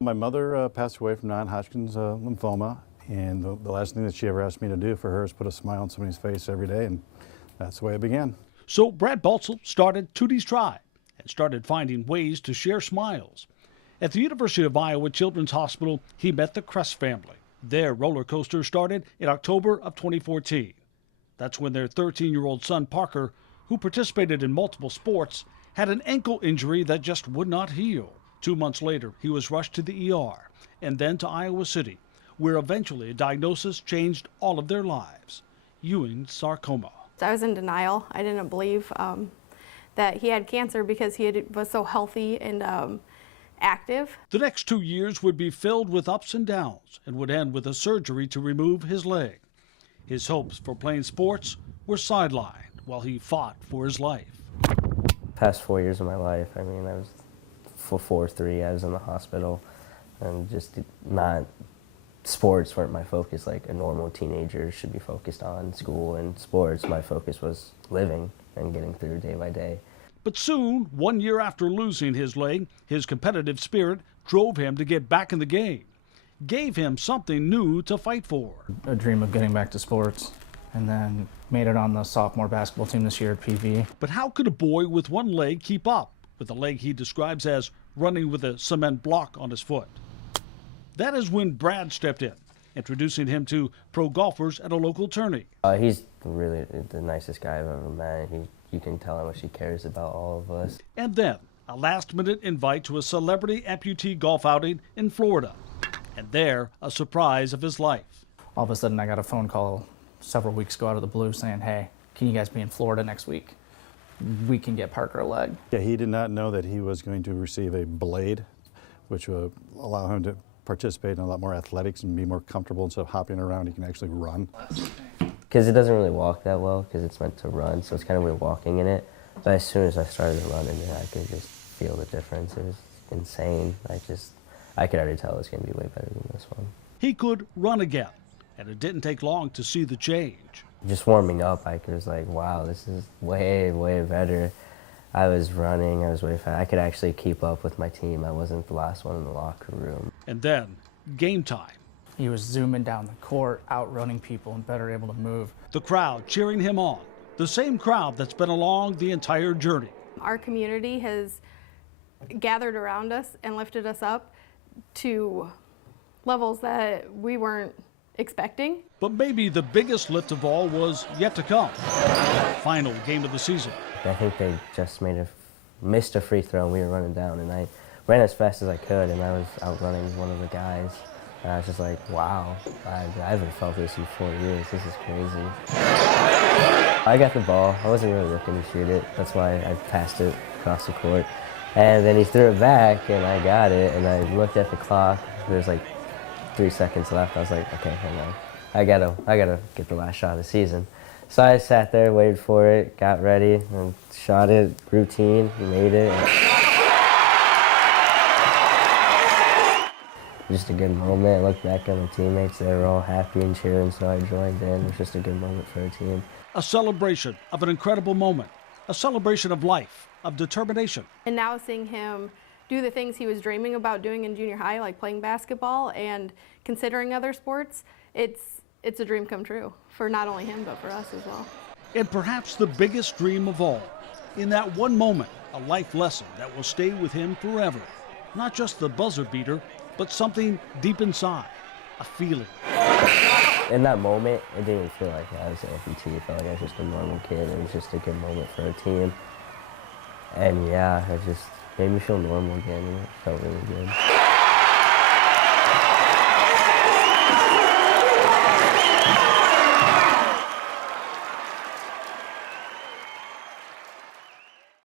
My mother passed away from non-Hodgkin's lymphoma, and the last thing that she ever asked me to do for her is put a smile on somebody's face every day, and that's the way it began. So Brad Baltzel started Tootie's Tribe and started finding ways to share smiles. At the University of Iowa Children's Hospital, he met the Kress family. Their roller coaster started in October of 2014. That's when their 13-year-old son, Parker, who participated in multiple sports, had an ankle injury that just would not heal. 2 months later, he was rushed to the ER and then to Iowa City, where eventually a diagnosis changed all of their lives: Ewing sarcoma. I was in denial. I didn't believe that he had cancer because was so healthy and active. The next 2 years would be filled with ups and downs and would end with a surgery to remove his leg. His hopes for playing sports were sidelined while he fought for his life. Past 4 years of my life, I mean, I was for 4-3, I was in the hospital, and just not, sports weren't my focus like a normal teenager should be focused on. School and sports, my focus was living and getting through day by day. But soon, 1 year after losing his leg, his competitive spirit drove him to get back in the game, gave him something new to fight for. A dream of getting back to sports, and then made it on the sophomore basketball team this year at PV. But how could a boy with one leg keep up with a leg he describes as running with a cement block on his foot? That is when Brad stepped in, introducing him to pro golfers at a local tourney. He's really the nicest guy I've ever met. You can tell how much he cares about all of us. And then a last-minute invite to a celebrity amputee golf outing in Florida. And there, a surprise of his life. All of a sudden I got a phone call several weeks ago out of the blue saying, hey, can you guys be in Florida next week? We can get Parker a leg. Yeah, he did not know that he was going to receive a blade, which will allow him to participate in a lot more athletics and be more comfortable. Instead of hopping around, he can actually run. Because it doesn't really walk that well, because it's meant to run, so it's kind of weird walking in it. But as soon as I started running, I could just feel the difference. It was insane. I could already tell it was going to be way better than this one. He could run again, and it didn't take long to see the change. Just warming up, I was like, wow, this is way, way better. I was running, I was way fast. I could actually keep up with my team. I wasn't the last one in the locker room. And then, game time. He was zooming down the court, outrunning people, and better able to move. The crowd cheering him on, the same crowd that's been along the entire journey. Our community has gathered around us and lifted us up to levels that we weren't expecting. But maybe the biggest lift of all was yet to come. Final game of the season. I think they just missed a free throw, and we were running down, and I ran as fast as I could, and I was outrunning one of the guys. And I was just like, wow, I haven't felt this in 4 years. This is crazy. I got the ball. I wasn't really looking to shoot it. That's why I passed it across the court. And then he threw it back, and I got it, and I looked at the clock. There's like 3 seconds left. I was like, okay, hang on. I gotta get the last shot of the season. So I sat there, waited for it, got ready, and shot it, routine, made it. Just a good moment. I looked back at my teammates, they were all happy and cheering, so I joined in. It was just a good moment for the team. A celebration of an incredible moment, a celebration of life, of determination. And now seeing him do the things he was dreaming about doing in junior high, like playing basketball and considering other sports, it's a dream come true for not only him, but for us as well. And perhaps the biggest dream of all, in that one moment, a life lesson that will stay with him forever. Not just the buzzer beater, but something deep inside, a feeling. In that moment, it didn't feel like I was an amputee. It felt like I was just a normal kid. It was just a good moment for our team. And yeah, it just made me feel normal again, and it felt really good.